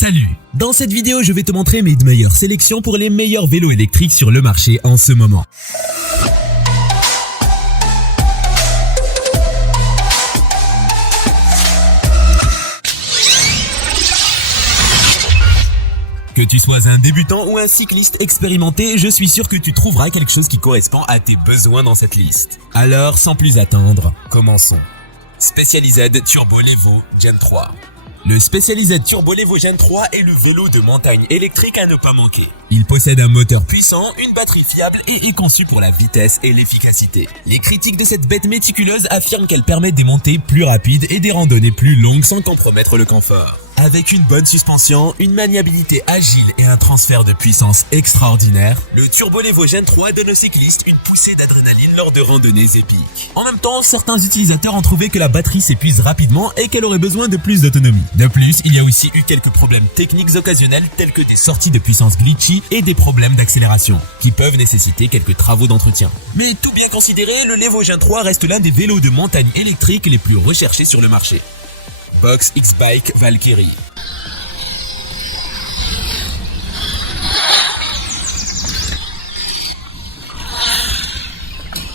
Salut! Dans cette vidéo, je vais te montrer mes meilleures sélections pour les meilleurs vélos électriques sur le marché en ce moment. Que tu sois un débutant ou un cycliste expérimenté, je suis sûr que tu trouveras quelque chose qui correspond à tes besoins dans cette liste. Alors, sans plus attendre, commençons. Specialized Turbo Levo Gen 3. Le Specialized Turbo Levo Gen 3 est le vélo de montagne électrique à ne pas manquer. Il possède un moteur puissant, une batterie fiable et est conçu pour la vitesse et l'efficacité. Les critiques de cette bête méticuleuse affirment qu'elle permet des montées plus rapides et des randonnées plus longues sans compromettre le confort. Avec une bonne suspension, une maniabilité agile et un transfert de puissance extraordinaire, le Turbo Levo Gen 3 donne aux cyclistes une poussée d'adrénaline lors de randonnées épiques. En même temps, certains utilisateurs ont trouvé que la batterie s'épuise rapidement et qu'elle aurait besoin de plus d'autonomie. De plus, il y a aussi eu quelques problèmes techniques occasionnels tels que des sorties de puissance glitchy et des problèmes d'accélération, qui peuvent nécessiter quelques travaux d'entretien. Mais tout bien considéré, le Levo Gen 3 reste l'un des vélos de montagne électriques les plus recherchés sur le marché. Box X-Bike Valkyrie.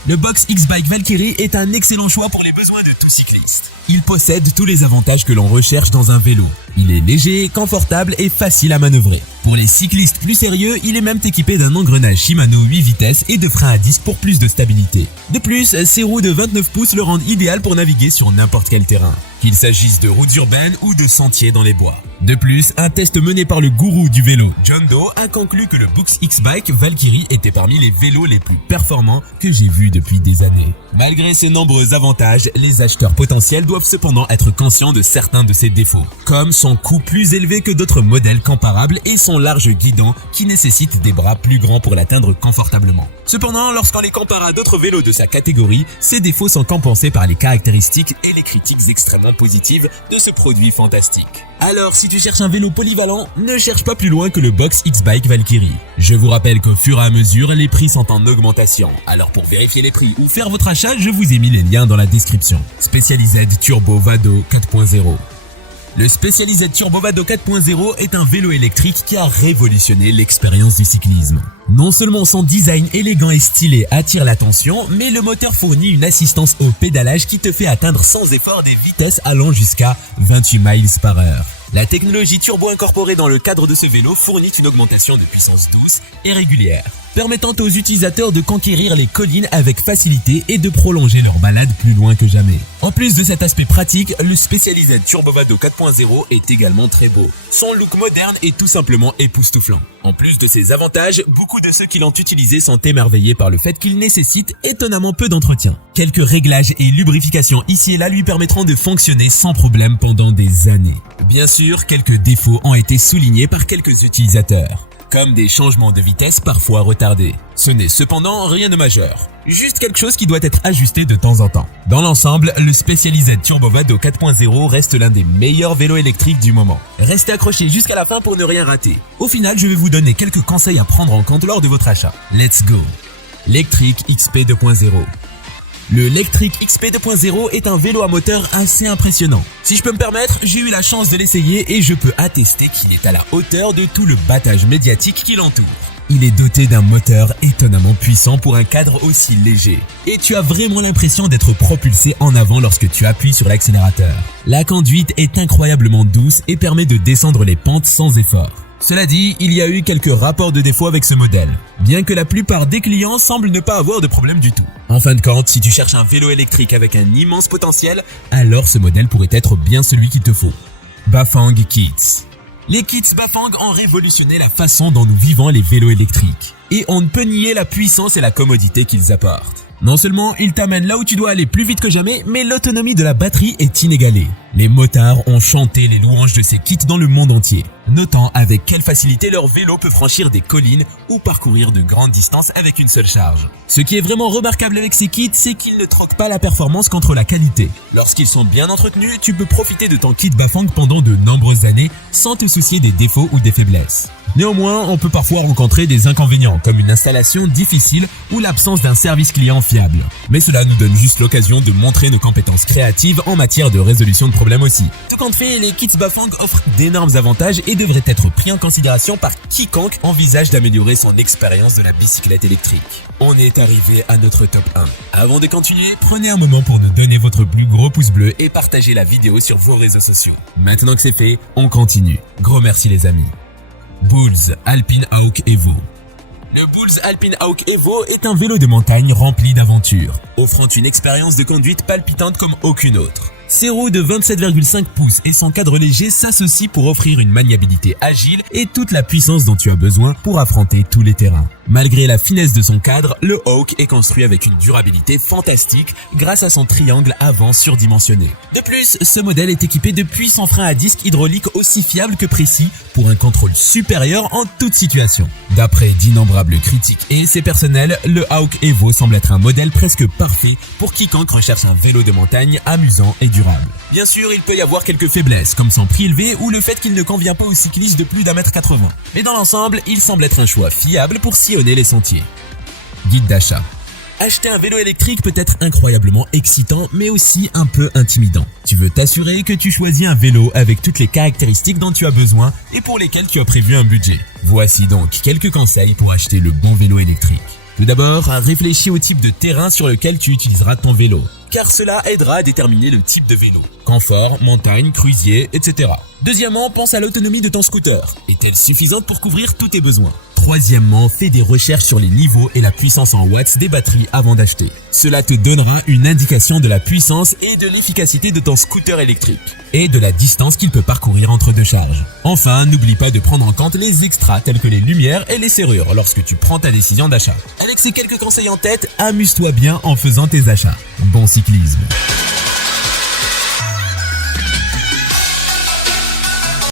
Le Box X-Bike Valkyrie est un excellent choix pour les besoins de tout cycliste. Il possède tous les avantages que l'on recherche dans un vélo. Il est léger, confortable et facile à manœuvrer. Pour les cyclistes plus sérieux, il est même équipé d'un engrenage Shimano 8 vitesses et de freins à disque pour plus de stabilité. De plus, ses roues de 29 pouces le rendent idéal pour naviguer sur n'importe quel terrain, qu'il s'agisse de routes urbaines ou de sentiers dans les bois. De plus, un test mené par le gourou du vélo, John Doe, a conclu que le Box X-Bike Valkyrie était parmi les vélos les plus performants que j'ai vus depuis des années. Malgré ses nombreux avantages, les acheteurs potentiels doivent cependant être conscients de certains de ses défauts, comme son coût plus élevé que d'autres modèles comparables et son large guidon qui nécessite des bras plus grands pour l'atteindre confortablement. Cependant, lorsqu'on les compare à d'autres vélos de sa catégorie, ces défauts sont compensés par les caractéristiques et les critiques extrêmement positives de ce produit fantastique. Alors, si tu cherches un vélo polyvalent, ne cherche pas plus loin que le Box X-Bike Valkyrie. Je vous rappelle qu'au fur et à mesure, les prix sont en augmentation. Alors pour vérifier les prix ou faire votre achat, je vous ai mis les liens dans la description. Specialized Turbo Vado 4.0. Le Specialized Turbo Vado 4.0 est un vélo électrique qui a révolutionné l'expérience du cyclisme. Non seulement son design élégant et stylé attire l'attention, mais le moteur fournit une assistance au pédalage qui te fait atteindre sans effort des vitesses allant jusqu'à 28 miles par heure. La technologie turbo incorporée dans le cadre de ce vélo fournit une augmentation de puissance douce et régulière, permettant aux utilisateurs de conquérir les collines avec facilité et de prolonger leur balade plus loin que jamais. En plus de cet aspect pratique, le Specialized Turbo Vado 4.0 est également très beau. Son look moderne est tout simplement époustouflant. En plus de ses avantages, beaucoup de ceux qui l'ont utilisé sont émerveillés par le fait qu'il nécessite étonnamment peu d'entretien. Quelques réglages et lubrifications ici et là lui permettront de fonctionner sans problème pendant des années. Bien sûr, quelques défauts ont été soulignés par quelques utilisateurs, comme des changements de vitesse parfois retardés. Ce n'est cependant rien de majeur, juste quelque chose qui doit être ajusté de temps en temps. Dans l'ensemble, le Specialized Turbo Vado 4.0 reste l'un des meilleurs vélos électriques du moment. Restez accrochés jusqu'à la fin pour ne rien rater. Au final, je vais vous donner quelques conseils à prendre en compte lors de votre achat. Let's go! Lectric XP 2.0. Le Lectric XP 2.0 est un vélo à moteur assez impressionnant. Si je peux me permettre, j'ai eu la chance de l'essayer et je peux attester qu'il est à la hauteur de tout le battage médiatique qui l'entoure. Il est doté d'un moteur étonnamment puissant pour un cadre aussi léger. Et tu as vraiment l'impression d'être propulsé en avant lorsque tu appuies sur l'accélérateur. La conduite est incroyablement douce et permet de descendre les pentes sans effort. Cela dit, il y a eu quelques rapports de défaut avec ce modèle, bien que la plupart des clients semblent ne pas avoir de problème du tout. En fin de compte, si tu cherches un vélo électrique avec un immense potentiel, alors ce modèle pourrait être bien celui qu'il te faut. Bafang Kits. Les kits Bafang ont révolutionné la façon dont nous vivons les vélos électriques. Et on ne peut nier la puissance et la commodité qu'ils apportent. Non seulement ils t'amènent là où tu dois aller plus vite que jamais, mais l'autonomie de la batterie est inégalée. Les motards ont chanté les louanges de ces kits dans le monde entier, notant avec quelle facilité leur vélo peut franchir des collines ou parcourir de grandes distances avec une seule charge. Ce qui est vraiment remarquable avec ces kits, c'est qu'ils ne troquent pas la performance contre la qualité. Lorsqu'ils sont bien entretenus, tu peux profiter de ton kit Bafang pendant de nombreuses années sans te soucier des défauts ou des faiblesses. Néanmoins, on peut parfois rencontrer des inconvénients comme une installation difficile ou l'absence d'un service client fiable. Mais cela nous donne juste l'occasion de montrer nos compétences créatives en matière de résolution de problèmes aussi. Tout compte fait, les kits Bafang offrent d'énormes avantages et devraient être pris en considération par quiconque envisage d'améliorer son expérience de la bicyclette électrique. On est arrivé à notre top 1. Avant de continuer, prenez un moment pour nous donner votre plus gros pouce bleu et partagez la vidéo sur vos réseaux sociaux. Maintenant que c'est fait, on continue. Gros merci les amis. Bulls Alpine Hawk Evo. Le Bulls Alpine Hawk Evo est un vélo de montagne rempli d'aventures, offrant une expérience de conduite palpitante comme aucune autre. Ses roues de 27,5 pouces et son cadre léger s'associent pour offrir une maniabilité agile et toute la puissance dont tu as besoin pour affronter tous les terrains. Malgré la finesse de son cadre, le Hawk est construit avec une durabilité fantastique grâce à son triangle avant surdimensionné. De plus, ce modèle est équipé de puissants freins à disque hydrauliques aussi fiables que précis pour un contrôle supérieur en toute situation. D'après d'innombrables critiques et ses personnels, le Hawk Evo semble être un modèle presque parfait pour quiconque recherche un vélo de montagne amusant et durable. Bien sûr, il peut y avoir quelques faiblesses, comme son prix élevé ou le fait qu'il ne convient pas aux cyclistes de plus d'1m80. Mais dans l'ensemble, il semble être un choix fiable pour sillonner les sentiers. Guide d'achat. Acheter un vélo électrique peut être incroyablement excitant, mais aussi un peu intimidant. Tu veux t'assurer que tu choisis un vélo avec toutes les caractéristiques dont tu as besoin et pour lesquelles tu as prévu un budget. Voici donc quelques conseils pour acheter le bon vélo électrique. Tout d'abord, réfléchis au type de terrain sur lequel tu utiliseras ton vélo, car cela aidera à déterminer le type de vélo. Confort, montagne, cruisier, etc. Deuxièmement, pense à l'autonomie de ton scooter. Est-elle suffisante pour couvrir tous tes besoins? Troisièmement, fais des recherches sur les niveaux et la puissance en watts des batteries avant d'acheter. Cela te donnera une indication de la puissance et de l'efficacité de ton scooter électrique, et de la distance qu'il peut parcourir entre deux charges. Enfin, n'oublie pas de prendre en compte les extras tels que les lumières et les serrures lorsque tu prends ta décision d'achat. Avec ces quelques conseils en tête, amuse-toi bien en faisant tes achats. Bon cyclisme!